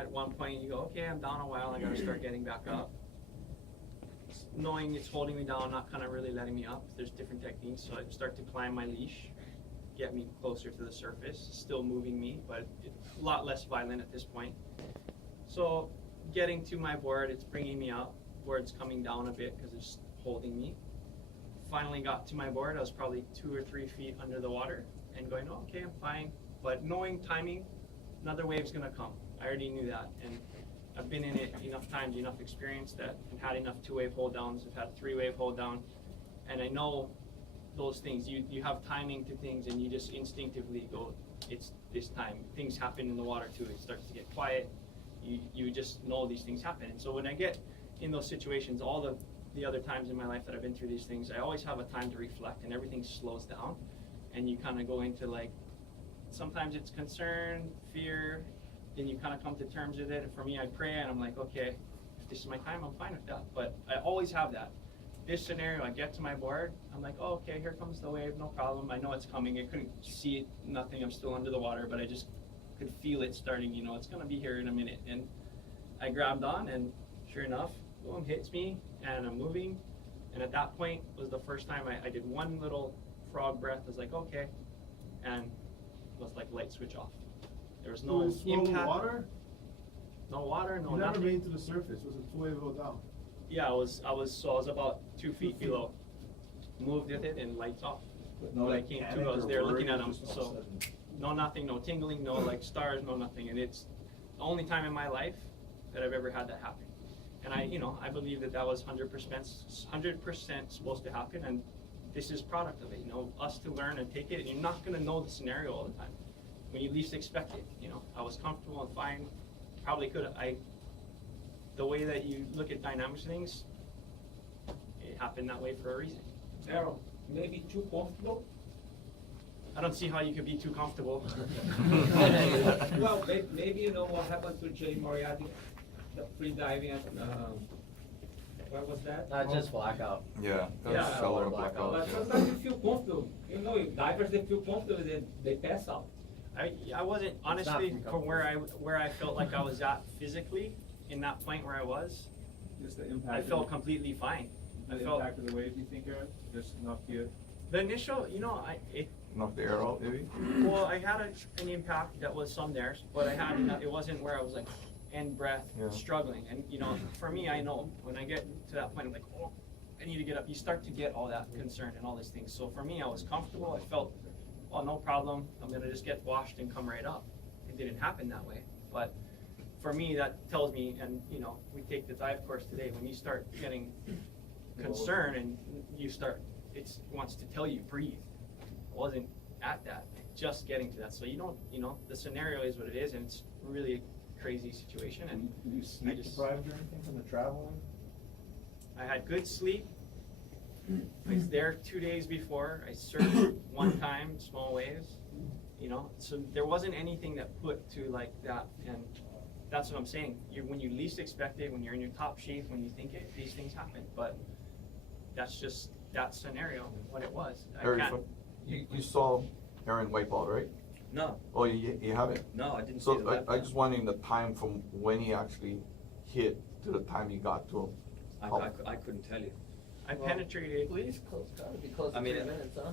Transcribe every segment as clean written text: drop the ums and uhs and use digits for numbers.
at one point you go, okay, I'm down a while, I gotta start getting back up. Knowing it's holding me down, not kind of really letting me up. There's different techniques, so I start to climb my leash, get me closer to the surface, still moving me, but a lot less violent at this point. So getting to my board, it's bringing me up, board's coming down a bit because it's holding me. Finally got to my board, I was probably 2 or 3 feet under the water and going, oh, okay, I'm fine. But knowing timing, another wave's gonna come. I already knew that, and I've been in it enough times, enough experience that I've had enough 2-wave hold downs, I've had 3-wave hold down, and I know those things. You have timing to things, and you just instinctively go, it's this time. Things happen in the water too. It starts to get quiet. You just know these things happen. And so when I get in those situations, all the other times in my life that I've been through these things, I always have a time to reflect, and everything slows down, and you kind of go into like, sometimes it's concern, fear, then you kind of come to terms with it. And for me, I pray and I'm like, okay, if this is my time, I'm fine with that. But I always have that. This scenario, I get to my board, I'm like, oh, okay, here comes the wave, no problem. I know it's coming. I couldn't see it, nothing. I'm still under the water, but I just could feel it starting. You know, it's gonna be here in a minute. And I grabbed on, and sure enough, boom, hits me, and I'm moving. And at that point was the first time I did one little frog breath. I was like, okay, and it was like light switch off. There was no impact. Water? No water, no You never nothing. made it to the surface. Was it 2-wave hold down? Yeah, I was about 2 feet below. Moved with it and lights off. No, When I like, came panic to, I was or there worry, looking at them. just all of a So sudden. no nothing, no tingling, no like stars, no nothing. And it's the only time in my life that I've ever had that happen. And I believe that was 100% supposed to happen. And this is product of it. Us to learn and take it. And you're not gonna know the scenario all the time. When you least expect it, I was comfortable and fine. Probably could have. The way that you look at dynamics things, it happened that way for a reason. Daryl, maybe too comfortable? I don't see how you could be too comfortable. Well, maybe you know what happened to Jay Moriarty, the free diving at, where was that? Just blackout. Yeah, that Yeah, was shallow or blackout. But blackout. sometimes you feel comfortable. If divers, they feel comfortable, they pass out. I wasn't honestly from where I felt like I was at physically in that point where I was. Just the impact. I felt completely fine. I The felt impact of the wave, you think, Eric? Just knocked you? the initial, Knocked the air out, maybe? well, I had an impact that was some there, but I had enough, it wasn't where I was like end breath Yeah. struggling. And for me, I know when I get to that point, I'm like, oh, I need to get up. You start to get all that concern and all these things. So for me, I was comfortable. I felt, oh, no problem. I'm gonna just get washed and come right up. It didn't happen that way, but for me, that tells me, and we take the dive course today. When you start getting concern and it wants to tell you breathe. I wasn't at that, just getting to that. So the scenario is what it is, and it's really a crazy situation. And Did you sleep deprived or anything from the traveling? I had good sleep. I was there 2 days before. I surfed one time, small waves. So there wasn't anything that put to like that, and that's what I'm saying. When you least expect it, when you're in your top shape, when you think it, these things happen. But that's just that scenario, what it was. Eric, you saw Aaron wipe out, right? No, Oh, you haven't? no, I didn't see So the I just wondering the time from when he actually hit to the time you got to him. I couldn't tell you. I penetrated. Please, gotta be close to I mean, 3 minutes, huh?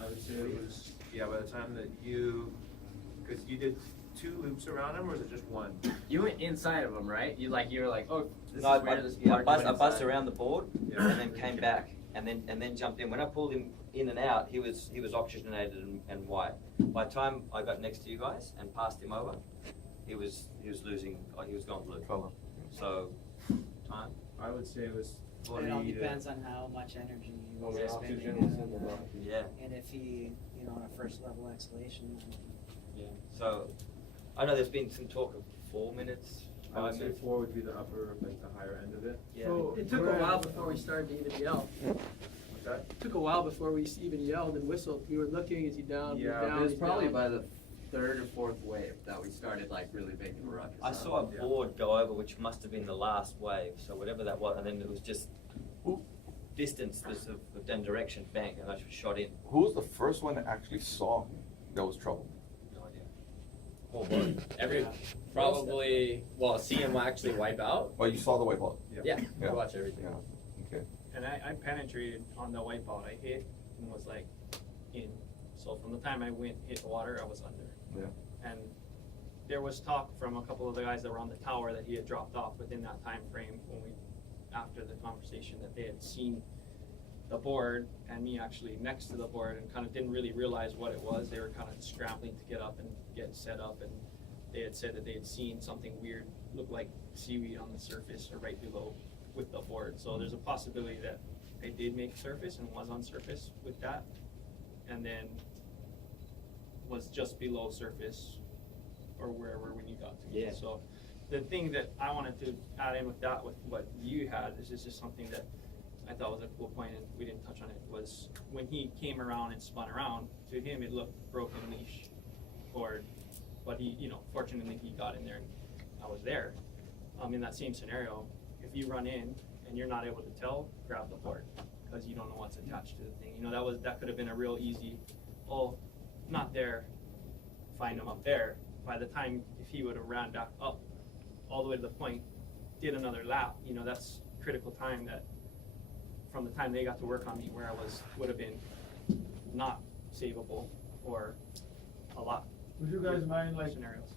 I would say it was, yeah, by the time that because you did 2 loops around him, or was it just one? You went inside of them, right? You were like, oh, this No, is where this I part buzzed went around inside. the board Yeah. and then came back and then jumped in. When I pulled him in and out, he was oxygenated and white. By the time I got next to you guys and passed him over, he was gone blue. Color. So time. I would say it was It all 40 to. depends on how much energy he Oh, was the expending. oxygen was in the body. Yeah. And if he, on a first level exhalation, then Yeah. So I know there's been some talk of 4 minutes. I would 5 say minutes. 4 would be the upper, like the higher end of it. Yeah. So, It took a while before we started to even yell. What's that? It took a while before we even yelled and whistled. We were looking, is he down? Yeah, He's down, It was he's probably down. by the 3rd or 4th wave that we started like really making a ruckus. I saw a Yeah. board go over, which must have been the last wave. So whatever that was, and then it was just distance of then direction, bang, and I was shot in. Who was the first one that actually saw there was trouble? No idea. Whole boat. Every, probably, well, see him actually wipe out? Well, you saw the wipeout. Yeah, Yeah. I watch everything. Yeah, okay. And I penetrated on the wipeout. I hit and was like in. So from the time I went hit the water, I was under. Yeah. And there was talk from a couple of the guys that were on the tower that he had dropped off within that time frame when we, after the conversation, that they had seen the board and me actually next to the board and kind of didn't really realize what it was. They were kind of scrambling to get up and get set up, and they had said that they had seen something weird, look like seaweed on the surface or right below with the board. So there's a possibility that I did make surface and was on surface with that, and then was just below surface or wherever when you got to me. Yeah. So the thing that I wanted to add in with that, with what you had, is just something that I thought was a cool point, and we didn't touch on it, was when he came around and spun around, to him it looked broken leash board, but he, you know, fortunately he got in there and I was there. In that same scenario, if you run in and you're not able to tell, grab the board, because you don't know what's attached to the thing. You know, that could have been a real easy, oh, not there, find him up there. By the time, if he would have ran back up all the way to the point, did another lap, you know, that's critical time that from the time they got to work on me where I would have been not savable or a lot Would you guys mind like scenarios.